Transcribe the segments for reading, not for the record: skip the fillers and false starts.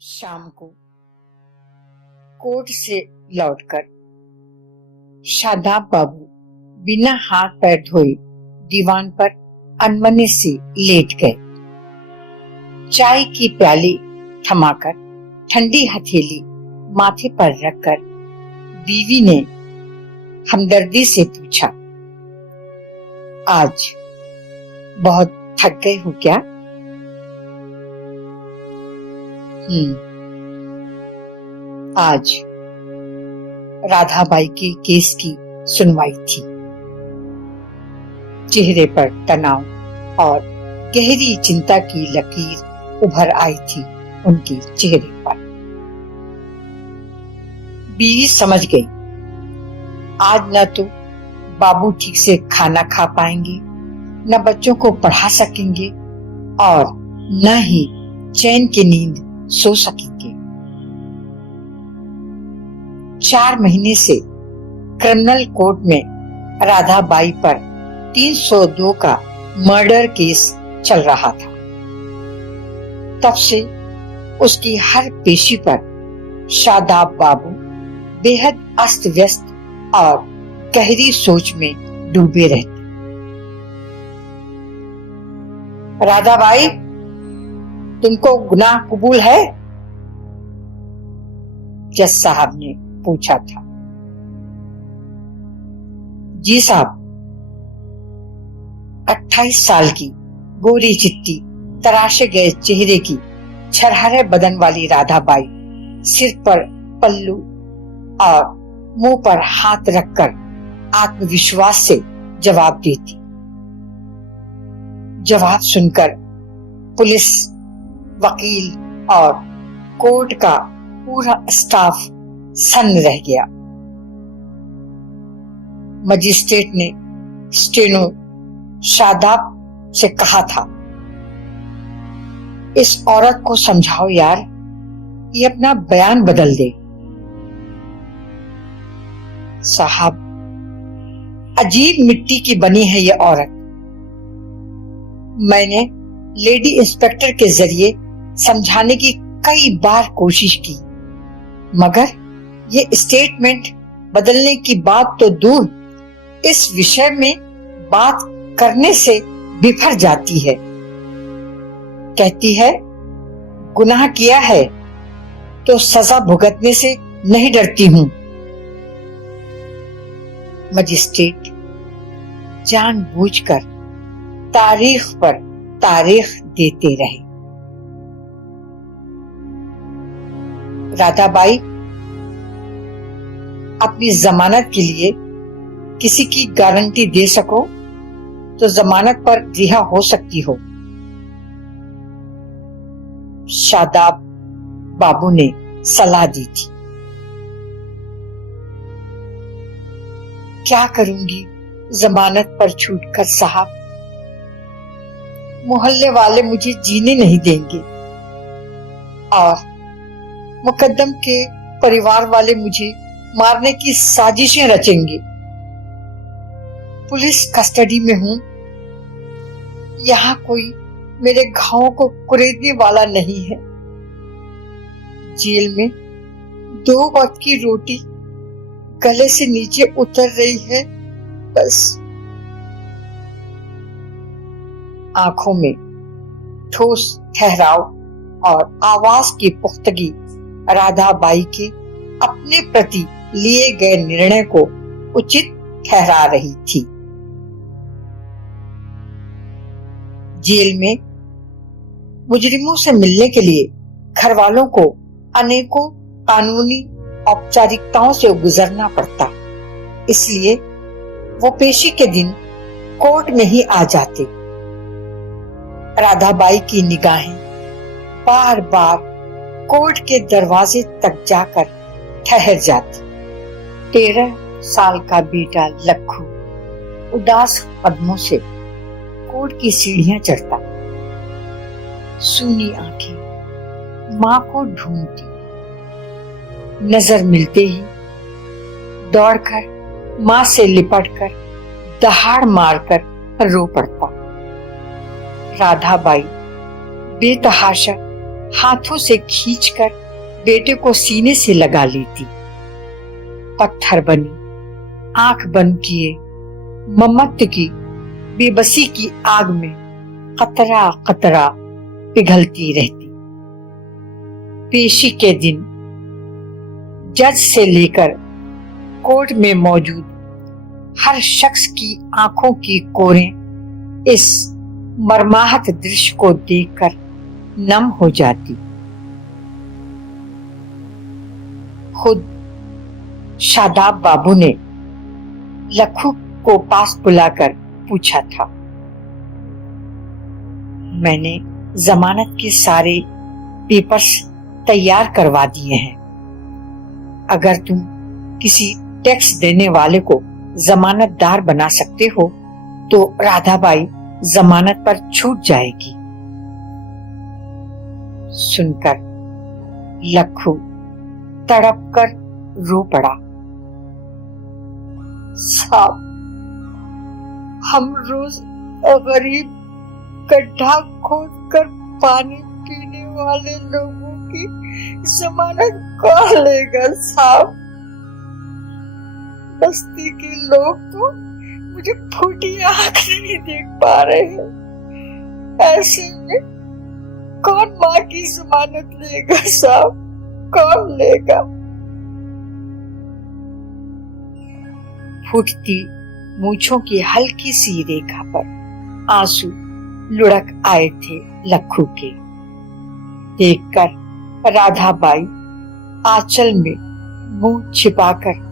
शाम को कोर्ट से लौटकर शादाब बाबू बिना हाथ पैर धोए दीवान पर अनमने से लेट गए। चाय की प्याली थमाकर ठंडी हथेली माथे पर रखकर बीवी ने हमदर्दी से पूछा, आज बहुत थक गए हो क्या? आज राधाबाई के केस की सुनवाई थी। चेहरे पर तनाव और गहरी चिंता की लकीर उभर आई थी उनके चेहरे पर। बीवी समझ गई, आज न तो बाबू ठीक से खाना खा पाएंगे, न बच्चों को पढ़ा सकेंगे और न ही चैन की नींद सो सकेंगे। 4 महीने से क्रिमिनल कोर्ट में राधाबाई पर 302 का मर्डर केस चल रहा था। तब से उसकी हर पेशी पर शादाब बाबू बेहद अस्त व्यस्त और गहरी सोच में डूबे रहते। राधाबाई, तुमको गुनाह कबूल है? जज साहब ने पूछा था। जी साहब। 28 साल की गोरी चिट्टी तराशे गए चेहरे की छरहरे बदन वाली राधाबाई सिर पर पल्लू और मुंह पर हाथ रखकर आत्मविश्वास से जवाब देती। जवाब सुनकर पुलिस, वकील और कोर्ट का पूरा स्टाफ सन्न रह गया। मजिस्ट्रेट ने स्टेनो शादाब से कहा था, इस औरत को समझाओ यार, ये अपना बयान बदल दे। साहब, अजीब मिट्टी की बनी है ये औरत। मैंने लेडी इंस्पेक्टर के जरिए समझाने की कई बार कोशिश की, मगर ये स्टेटमेंट बदलने की बात तो दूर, इस विषय में बात करने से बिफर जाती है। कहती है गुनाह किया है तो सजा भुगतने से नहीं डरती हूं। मजिस्ट्रेट जानबूझकर तारीख पर तारीख देते रहे। राधाबाई, अपनी जमानत के लिए किसी की गारंटी दे सको तो जमानत पर रिहा हो सकती हो। शादाब बाबू ने सलाह दी थी। क्या करूंगी जमानत पर छूटकर साहब? मोहल्ले वाले मुझे जीने नहीं देंगे और मुकद्दम के परिवार वाले मुझे मारने की साजिशें रचेंगे। पुलिस कस्टडी में हूं, यहाँ कोई मेरे घावों को कुरेदने वाला नहीं है। जेल में 2 वक्त की रोटी गले से नीचे उतर रही है, बस। आंखों में ठोस ठहराव और आवाज की पुख्तगी राधाबाई के अपने प्रति लिए गए निर्णय को उचित ठहरा रही थी। जेल में मुजरिमों से मिलने के लिए घर वालों को अनेकों कानूनी औपचारिकताओं से गुजरना पड़ता, इसलिए वो पेशी के दिन कोर्ट में ही आ जाते। राधाबाई की निगाहें बार बार कोर्ट के दरवाजे तक जाकर ठहर जाती। 13 साल का बेटा लखू उदास कदमों से कोर्ट की सीढ़ियां चढ़ता। सूनी आंखें मां को ढूंढती, नजर मिलते ही दौड़कर मां से लिपटकर दहाड़ मारकर रो पड़ता। राधाबाई बेतहाशा हाथों से खींचकर बेटे को सीने से लगा लेती। पत्थर बनी, आंख बंद किए, ममत्व की बेबसी की आग में कतरा कतरा पिघलती रहती। पेशी के दिन जज से लेकर कोर्ट में मौजूद हर शख्स की आंखों की कोरें इस मर्माहत दृश्य को देखकर नम हो जाती। खुद शादाब बाबू ने लखू को पास बुलाकर पूछा था, मैंने जमानत के सारे पेपर्स तैयार करवा दिए हैं। अगर तुम किसी टैक्स देने वाले को जमानतदार बना सकते हो तो राधाबाई जमानत पर छूट जाएगी। सुनकर लखू तड़प कर रो पड़ा। साहब, हम रोज गरीब गड्ढा खोद कर पानी पीने वाले लोगों की जमानत कौन लेगा साहब? बस्ती के लोग तो मुझे फूटी आंख नहीं देख पा रहे हैं। ऐसे में कौन माँ की जमानत लेगा साहब? कौन लेगा? फूटती मूंछों की हल्की सी रेखा पर आंसू लुढ़क आए थे लखू के। देखकर राधाबाई आंचल में मुंह छिपाकर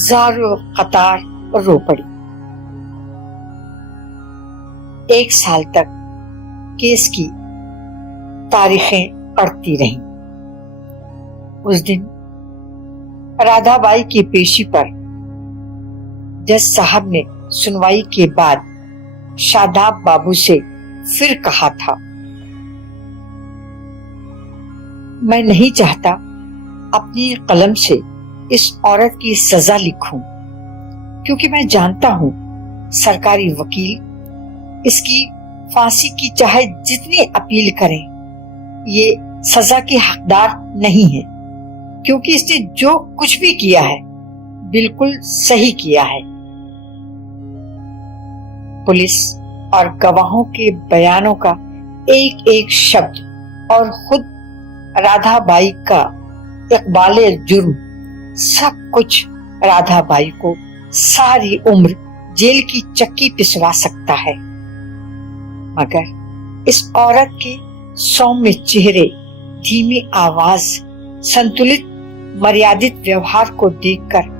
जारो कतार रो पड़ी। 1 साल तक केस की तारीखें पढ़ती रहीं। उस दिन राधाबाई की पेशी पर जज साहब ने सुनवाई के बाद शादाब बाबू से फिर कहा था, मैं नहीं चाहता अपनी कलम से इस औरत की सजा लिखूं, क्योंकि मैं जानता हूं सरकारी वकील इसकी फांसी की चाहे जितनी अपील करें, ये सजा की हकदार नहीं है, क्योंकि इसने जो कुछ भी किया है बिल्कुल सही किया है। पुलिस और गवाहों के बयानों का एक एक शब्द और खुद राधाबाई का इकबाले जुर्म, सब कुछ राधाबाई को सारी उम्र जेल की चक्की पिसवा सकता है। मगर इस औरत के सौम्य चेहरे, धीमी आवाज, संतुलित मर्यादित व्यवहार को देखकर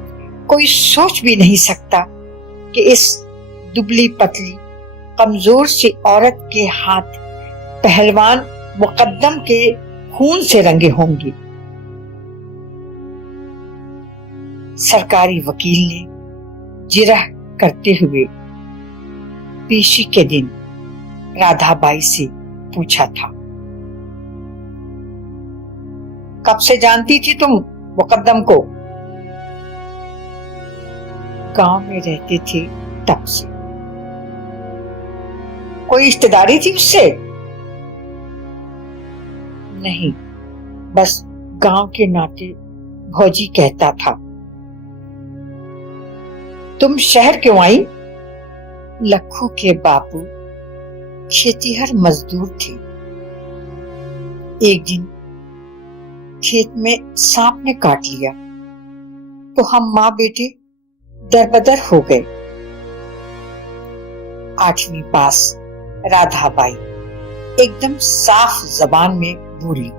कोई सोच भी नहीं सकता कि इस दुबली पतली कमजोर सी औरत के हाथ पहलवान मुकद्दम के खून से रंगे होंगे। सरकारी वकील ने जिरह करते हुए पेशी के दिन राधाबाई से पूछा था, कब से जानती थी तुम मुकद्दम को? गांव में रहते थे तब से। कोई रिश्तेदारी थी उससे? नहीं, बस गांव के नाते भौजी कहता था। तुम शहर क्यों आई? लखू के बापू खेतीहर मजदूर थे। एक दिन खेत में सांप ने काट लिया तो हम माँ बेटे दरबदर हो गए। 8वीं पास राधाबाई एकदम साफ जबान में बोली।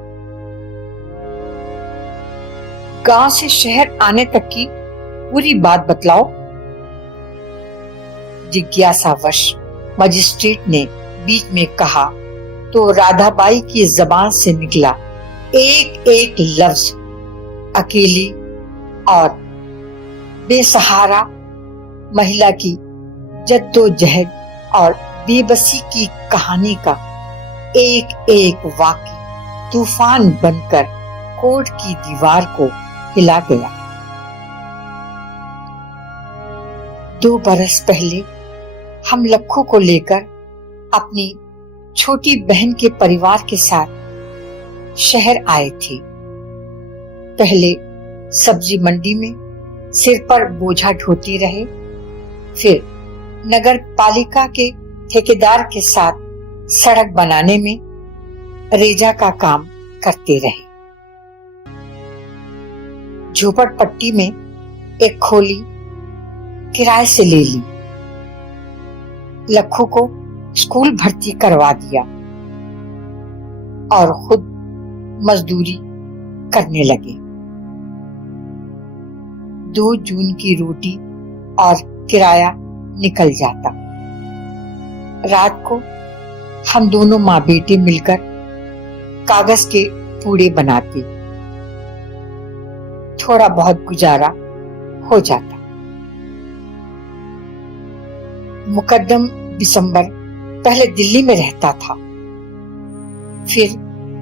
गांव से शहर आने तक की पूरी बात बतलाओ। जिज्ञासावश मजिस्ट्रेट ने बीच में कहा तो राधाबाई की जबान से निकला एक एक लफ्ज अकेली और बेसहारा महिला की जद्दोजहद और बेबसी की कहानी का एक एक वाक्य तूफान बनकर कोर्ट की दीवार को हिला गया। 2 बरस पहले हम लखू को लेकर अपनी छोटी बहन के परिवार के साथ शहर आए थे। पहले सब्जी मंडी में सिर पर बोझा ढोते रहे, फिर नगर पालिका के ठेकेदार के साथ सड़क बनाने में रेजा का काम करते रहे। झोपड़पट्टी में एक खोली किराए से ले ली। लखू को स्कूल भर्ती करवा दिया और खुद मजदूरी करने लगे। 2 जून की रोटी और किराया निकल जाता। रात को हम दोनों माँ बेटे मिलकर कागज के पूड़े बनाते। थोड़ा बहुत गुजारा हो जाता। मुकद्दम दिसंबर पहले दिल्ली में रहता था, फिर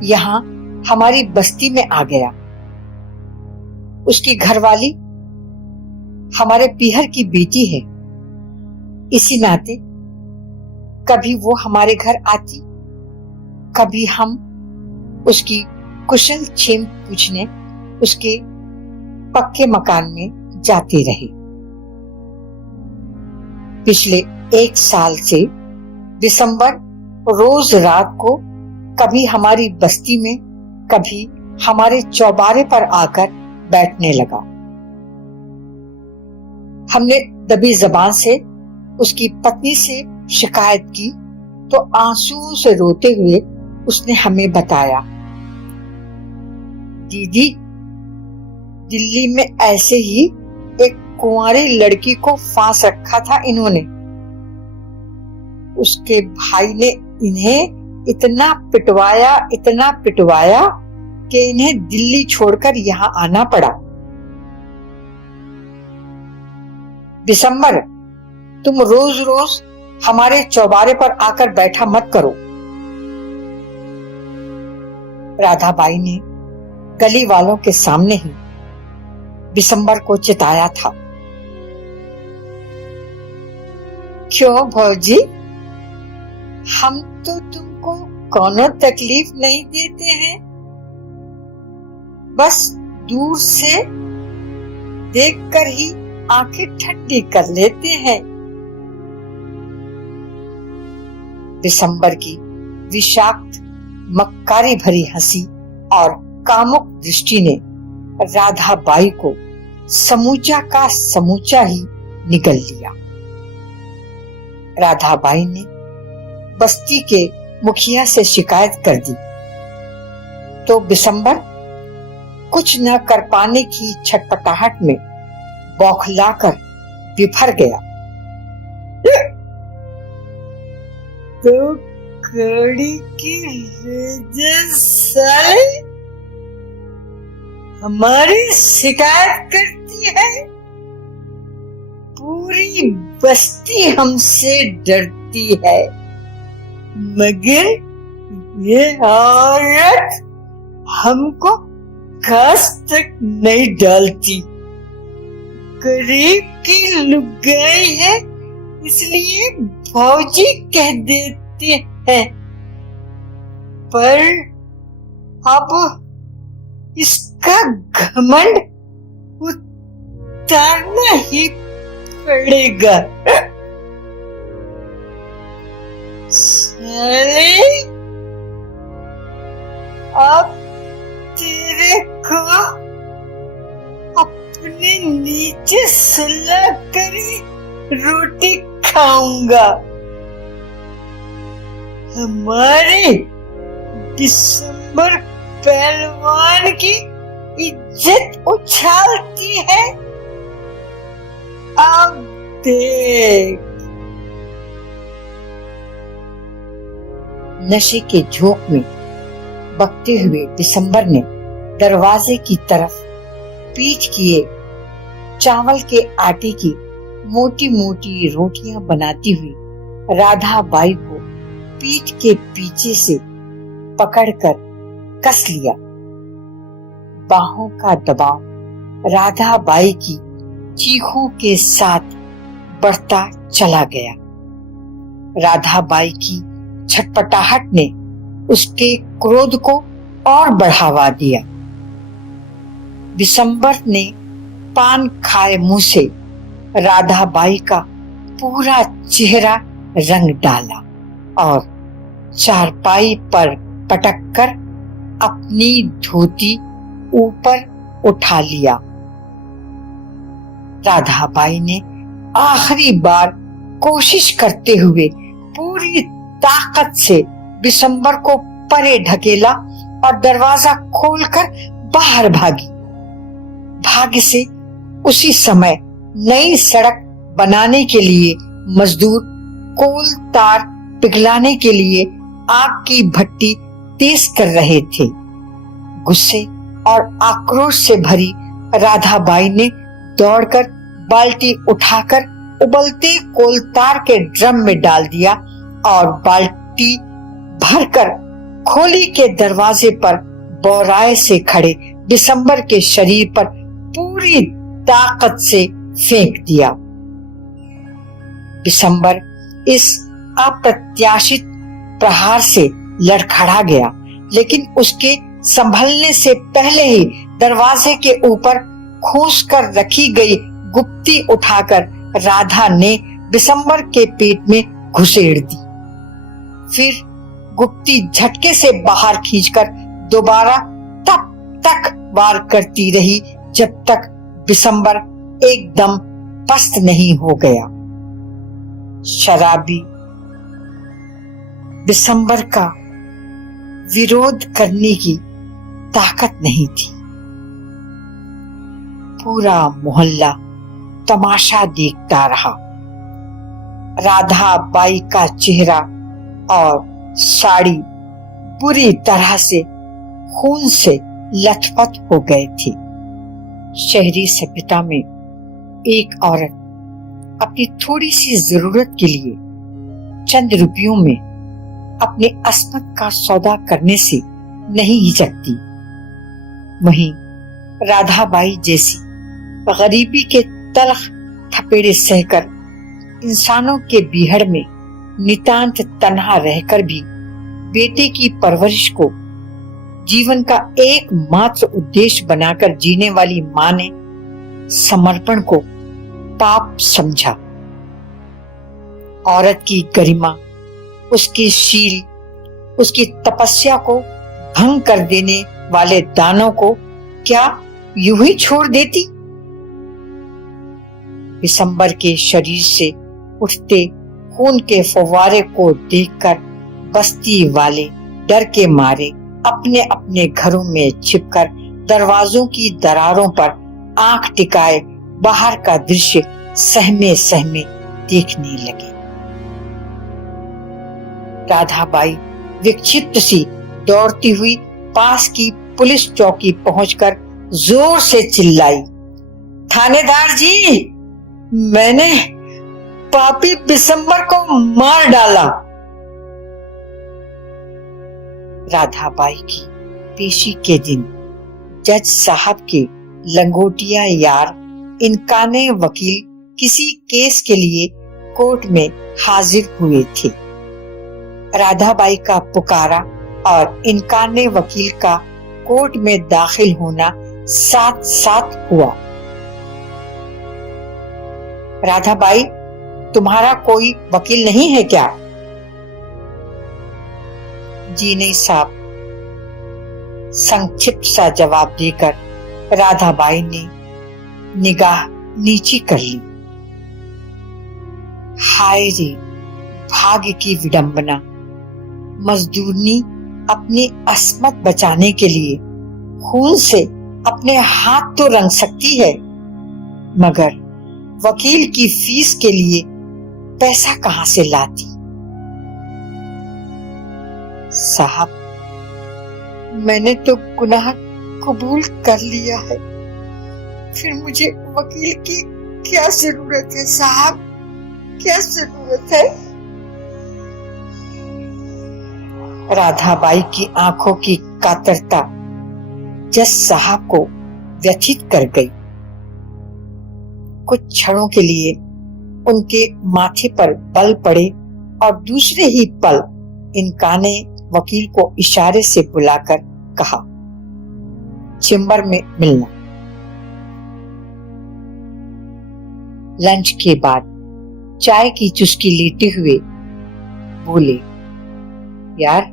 यहाँ हमारी बस्ती में आ गया। उसकी घरवाली हमारे पीहर की बेटी है। इसी नाते कभी वो हमारे घर आती, कभी हम उसकी कुशल क्षेम पूछने उसके पक्के मकान में जाते रहे। पिछले 1 साल से दिसंबर रोज रात को कभी हमारी बस्ती में, कभी हमारे चौबारे पर आकर बैठने लगा। हमने दबी जबान से उसकी पत्नी से शिकायत की तो आंसू से रोते हुए उसने हमें बताया, दीदी, दिल्ली में ऐसे ही एक कुंवारी लड़की को फांस रखा था इन्होंने। उसके भाई ने इन्हें इतना पिटवाया कि इन्हें दिल्ली छोड़कर यहाँ आना पड़ा। दिसंबर, तुम रोज रोज हमारे चौबारे पर आकर बैठा मत करो। राधाबाई ने गली वालों के सामने ही दिसंबर को चिताया था। क्यों भौजी, हम तो तुमको कोनो तकलीफ नहीं देते हैं, बस दूर से देखकर ही आंखें ठंडी कर लेते हैं। दिसंबर की विषाक्त मक्कारी भरी हंसी और कामुक दृष्टि ने राधाबाई को समूचा का समूचा ही निगल लिया। राधाबाई ने बस्ती के मुखिया से शिकायत कर दी तो दिसंबर कुछ न कर पाने की छटपटाहट में बौखलाकर बिफर गया। तो कड़ी की वजह से हमारी शिकायत करती है, पूरी बस्ती हमसे डरती है, मगर ये औरत हमको घास तक नहीं डालती। गरीब की लुगाई है इसलिए भौजी कह देते हैं, पर अब इसका घमंड उतारना ही पड़ेगा। साले, अब तेरे को अपने नीचे सुला कर रोटी खाऊंगा। हमारे दिसंबर पहलवान की इज्जत उछालती है, अब देख। नशे के झोंक में बकते हुए दिसंबर ने दरवाजे की तरफ पीठ किए चावल के आटे की मोटी मोटी रोटियां बनाती हुई राधाबाई को पीठ के पीछे से पकड़कर कस लिया। बाहों का दबाव राधाबाई की चीखों के साथ बढ़ता चला गया। राधाबाई की छटपटाहट ने उसके क्रोध को और बढ़ावा दिया। बिशंबर ने पान खाए मुंह से राधाबाई का पूरा चेहरा रंग डाला और चारपाई पर पटक कर अपनी धोती ऊपर उठा लिया। राधाबाई ने आखिरी बार कोशिश करते हुए पूरी ताकत से बिशंबर को परे ढकेला और दरवाजा खोलकर बाहर भागी। भाग्य से उसी समय नई सड़क बनाने के लिए मजदूर कोल तार पिघलाने के लिए आग की भट्टी तेज कर रहे थे। गुस्से और आक्रोश से भरी राधाबाई ने दौड़कर बाल्टी उठाकर उबलते कोलतार के ड्रम में डाल दिया और बाल्टी भरकर खोली के दरवाजे पर बौराए से खड़े बिशंबर के शरीर पर पूरी ताकत से फेंक दिया। बिशंबर इस अप्रत्याशित प्रहार से लड़खड़ा गया, लेकिन उसके संभलने से पहले ही दरवाजे के ऊपर खोस कर रखी गई गुप्ती उठाकर राधा ने बिशंबर के पेट में घुसेड़ दी। फिर गुप्ती झटके से बाहर खींचकर दोबारा तब तक वार करती रही जब तक बिशंबर एकदम पस्त नहीं हो गया। शराबी बिशंबर का विरोध करने की ताकत नहीं थी। पूरा मोहल्ला तमाशा देखता रहा। राधाबाई का चेहरा और साड़ी बुरी तरह से खून से लथपथ हो गए थे। शहरी सभ्यता में एक औरत अपनी थोड़ी सी जरूरत के लिए चंद रुपयों में अपने अस्मत का सौदा करने से नहीं हिचकती। वहीं राधाबाई जैसी गरीबी के तलख थपेड़े सहकर इंसानों के बीहड़ में नितांत तन्हा रहकर भी बेटे की परवरिश को जीवन का एकमात्र उद्देश्य बनाकर जीने वाली मां ने समर्पण को पाप समझा। औरत की गरिमा, उसकी शील, उसकी तपस्या को भंग कर देने वाले दानों को क्या यूं ही छोड़ देती? बिशंबर के शरीर से उठते खून के फव्वारे को देखकर बस्ती वाले डर के मारे अपने अपने घरों में छिपकर दरवाजों की दरारों पर आंख टिकाए बाहर का दृश्य सहमे सहमे देखने लगे। राधाबाई विक्षिप्त सी दौड़ती हुई पास की पुलिस चौकी पहुंचकर जोर से चिल्लाई, थानेदार जी, मैंने पापी बिशंबर को मार डाला। राधाबाई की पेशी के दिन जज साहब के लंगोटिया यार इनकाने वकील किसी केस के लिए कोर्ट में हाजिर हुए थे। राधाबाई का पुकारा और इनकाने वकील का कोर्ट में दाखिल होना साथ साथ हुआ। राधाबाई, तुम्हारा कोई वकील नहीं है क्या? जी नहीं साहब, संक्षिप्त सा जवाब देकर राधाबाई ने निगाह नीची कर ली। हाय रे भाग्य की विडंबना, मजदूरनी अपनी अस्मत बचाने के लिए खून से अपने हाथ तो रंग सकती है, मगर वकील की फीस के लिए पैसा कहां से लाती? साहब, मैंने तो गुनाह कबूल कर लिया है, फिर मुझे वकील की क्या जरूरत है साहब, क्या जरूरत है? राधाबाई की आंखों की कातरता जज साहब को व्यथित कर गई। कुछ क्षणों के लिए उनके माथे पर बल पड़े और दूसरे ही पल इनकाने वकील को इशारे से बुलाकर कहा, चेंबर में मिलना। लंच के बाद चाय की चुस्की लेते हुए बोले, यार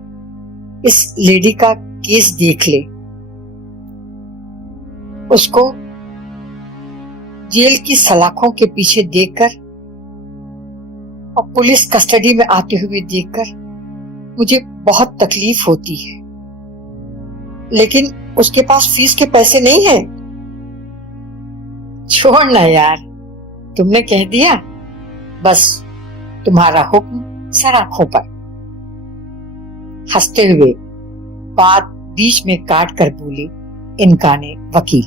इस लेडी का केस देख ले, उसको जेल की सलाखों के पीछे देखकर और पुलिस कस्टडी में आते हुए देखकर मुझे बहुत तकलीफ होती है, लेकिन उसके पास फीस के पैसे नहीं हैं। छोड़ ना यार, तुमने कह दिया, बस तुम्हारा हुक्म सर आंखों पर। हंसते हुए बात बीच में काट कर बोले इनकाने वकील।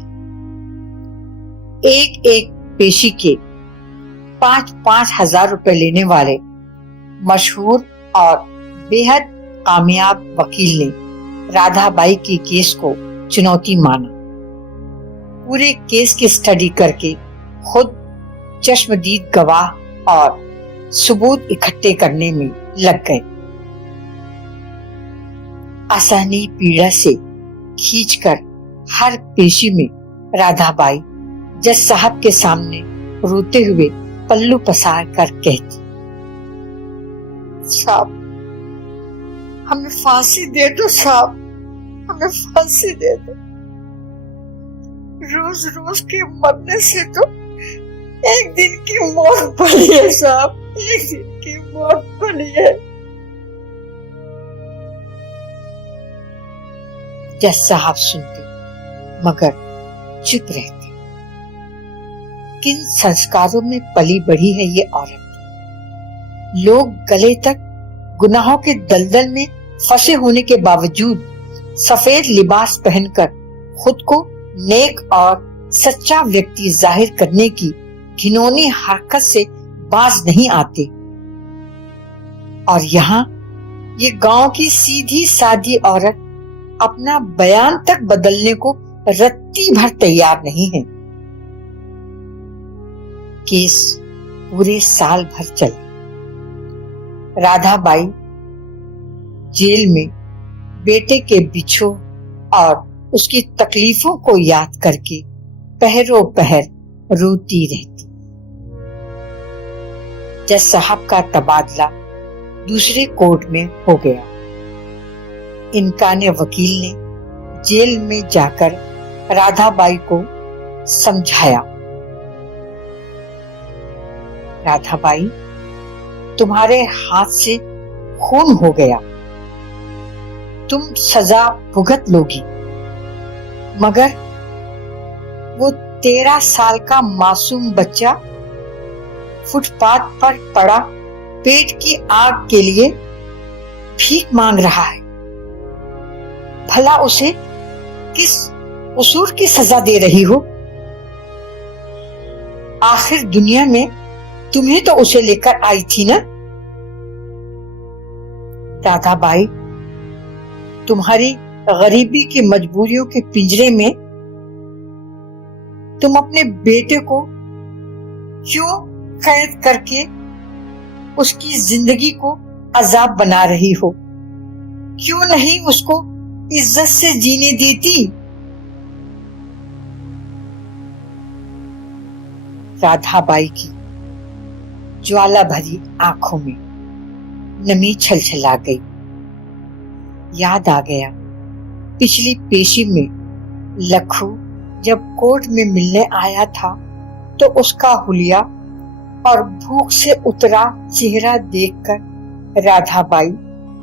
एक एक पेशी के 5-5 हजार रुपए लेने वाले मशहूर और बेहद कामयाब वकील ने राधाबाई के केस को चुनौती माना। पूरे केस की स्टडी करके खुद चश्मदीद गवाह और सबूत इकट्ठे करने में लग गए। असहनीय पीड़ा से खींचकर हर पेशी में राधाबाई जज साहब के सामने रोते हुए पल्लू पसार कर कहती, साहब हमें फांसी दे दो, साहब हमें फांसी दे दो। रोज रोज के मरने से तो एक दिन की मौत भली है साहब, एक दिन की मौत भली है। जज साहब सुनते मगर चुप रहते। किन संस्कारों में पली बढ़ी है ये औरत। लोग गले तक गुनाहों के दलदल में फंसे होने के बावजूद सफेद लिबास पहनकर खुद को नेक और सच्चा व्यक्ति जाहिर करने की घिनौनी हरकत से बाज नहीं आते। और यहाँ ये गांव की सीधी सादी औरत अपना बयान तक बदलने को रत्ती भर तैयार नहीं है। केस पूरे साल भर चला। राधाबाई जेल में बेटे के बिछो और उसकी तकलीफों को याद करके पहरों पहर रोती रहती। जज साहब का तबादला दूसरे कोर्ट में हो गया। इनकाने वकील ने जेल में जाकर राधाबाई को समझाया, राधाबाई तुम्हारे हाथ से खून हो गया, तुम सजा भुगत लोगी, मगर वो 13 साल का मासूम बच्चा फुटपाथ पर पड़ा पेट की आग के लिए भीख मांग रहा है। भला उसे किस कसूर की सजा दे रही हो? आखिर दुनिया में तुम्हें तो उसे लेकर आई थी ना। राधाबाई तुम्हारी गरीबी की मजबूरियों के पिंजरे में तुम अपने बेटे को क्यों कैद करके उसकी जिंदगी को अजाब बना रही हो? क्यों नहीं उसको इज्जत से जीने देती? राधाबाई की ज्वाला भरी आंखों में नमी छलछला गई। याद आ गया पिछली पेशी में लखू जब कोर्ट में मिलने आया था तो उसका हुलिया और भूख से उतरा चेहरा देखकर राधाबाई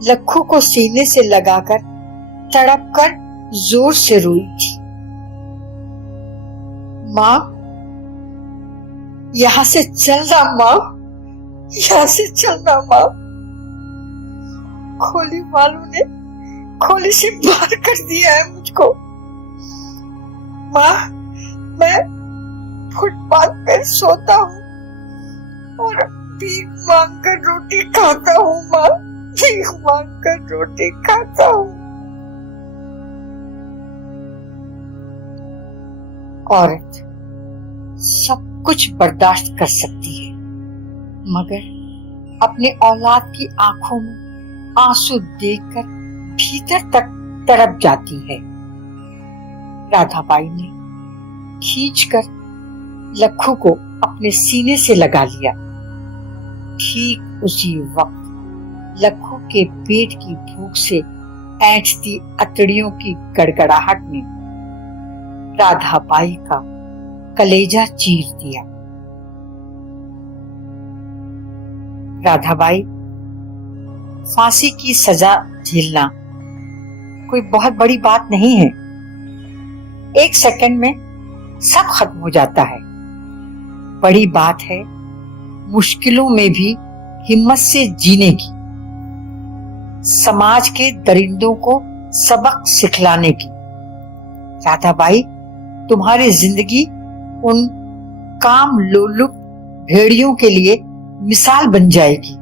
लखू को सीने से लगाकर तड़पकर जोर से रोई थी। माँ यहां से चलना, माँ यहां से चलना माँ। खोली वालों ने खोली से बाहर कर दिया है मुझको। माँ मैं फुटपाथ पर सोता हूँ और भीख मांगकर रोटी खाता हूँ। माँ भीख मांगकर रोटी खाता हूँ। औरत सब कुछ बर्दाश्त कर सकती है, मगर अपने औलाद की आंखों में आंसू देखकर भीतर तक तड़प जाती है। राधाबाई ने खींचकर लखू को अपने सीने से लगा लिया। ठीक उसी वक्त लखू के पेट की भूख से ऐंठती अतड़ियों की गड़गड़ाहट ने राधाबाई का कलेजा चीर दिया। राधाबाई, फांसी की सजा झेलना कोई बहुत बड़ी बात नहीं है। 1 सेकंड में सब खत्म हो जाता है। बड़ी बात है मुश्किलों में भी हिम्मत से जीने की, समाज के दरिंदों को सबक सिखलाने की। राधाबाई, तुम्हारी जिंदगी उन काम लोलुप भेड़ियों के लिए मिसाल बन जाएगी।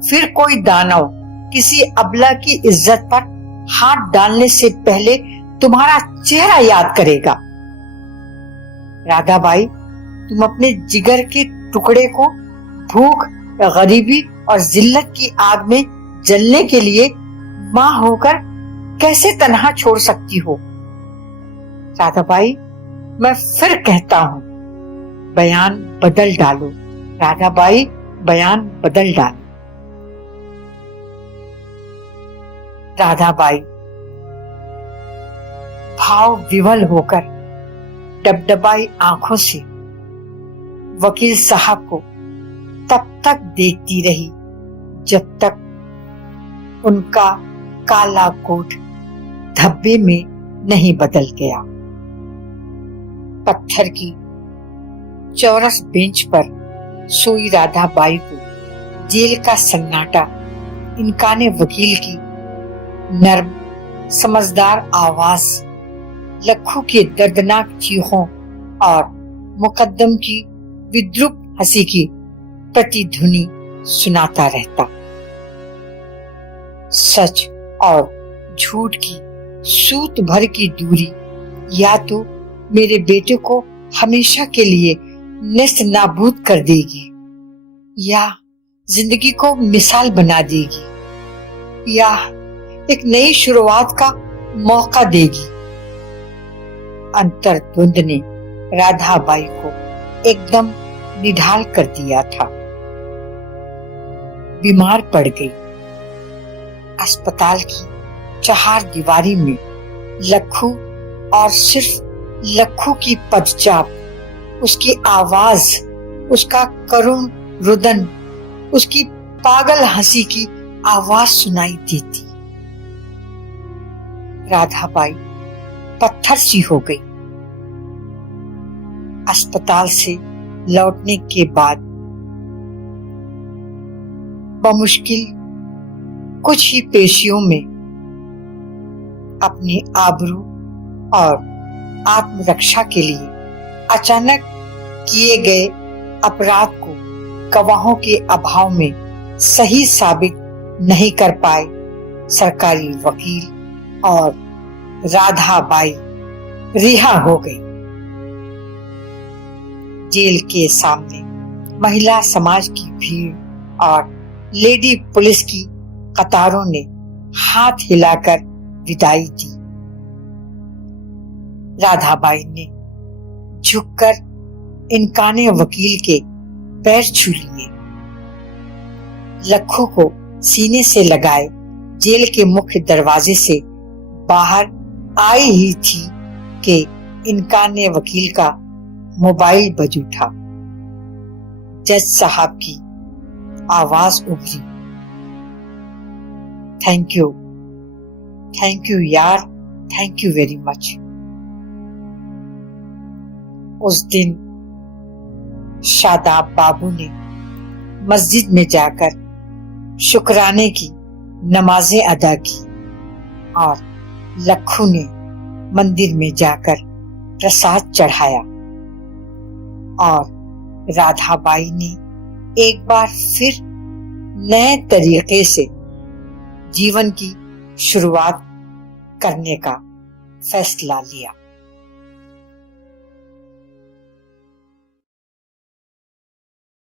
फिर कोई दानव किसी अबला की इज्जत पर हाथ डालने से पहले तुम्हारा चेहरा याद करेगा। राधाबाई, तुम अपने जिगर के टुकड़े को भूख, गरीबी और जिल्लत की आग में जलने के लिए मां होकर कैसे तन्हा छोड़ सकती हो? राधाबाई, मैं फिर कहता हूं, बयान बदल डालो। राधाबाई, बयान बदल डालो। राधाबाई भाव विवल होकर डबडबाई आंखों से वकील साहब को तब तक देखती रही जब तक उनका काला कोट धब्बे में नहीं बदल गया। पत्थर की चौरस बेंच पर सोई राधाबाई को जेल का सन्नाटा, इनकाने वकील की नर्म समझदार आवाज, लखू के दर्दनाक चीखों और मुकद्दम की विद्रुप हंसी की प्रतिध्वनि सुनाता रहता। सच और झूठ की सूत भर की दूरी या तो मेरे बेटे को हमेशा के लिए नेस्त नाबूद कर देगी, या जिंदगी को मिसाल बना देगी, या एक नई शुरुआत का मौका देगी। अंतर्द्वंद ने राधाबाई को एकदम निढाल कर दिया था। बीमार पड़ गई। अस्पताल की चार दीवारी में लखू और सिर्फ लखू की पदचाप, उसकी आवाज, उसका करुण रुदन, उसकी पागल हंसी की आवाज सुनाई देती। राधाबाई पत्थर सी हो गई। अस्पताल से लौटने के बाद बमुश्किल कुछ ही पेशियों में अपनी आबरू और आत्मरक्षा के लिए अचानक किए गए अपराध को गवाहों के अभाव में सही साबित नहीं कर पाए सरकारी वकील और राधाबाई रिहा हो गई। जेल के सामने महिला समाज की भीड़ और लेडी पुलिस की कतारों ने हाथ हिलाकर विदाई दी। राधाबाई ने झुककर इनकाने वकील के पैर छू लिए। लखू को सीने से लगाए जेल के मुख्य दरवाजे से बाहर आई ही थी कि इनकाने वकील का मोबाइल बज उठा। जज साहब की आवाज उभरी, थैंक यू यार, थैंक यू वेरी मच। उस दिन शादाब बाबू ने मस्जिद में जाकर शुक्राने की नमाजें अदा की और लखू ने मंदिर में जाकर प्रसाद चढ़ाया और राधाबाई ने एक बार फिर नए तरीके से जीवन की शुरुआत करने का फैसला लिया।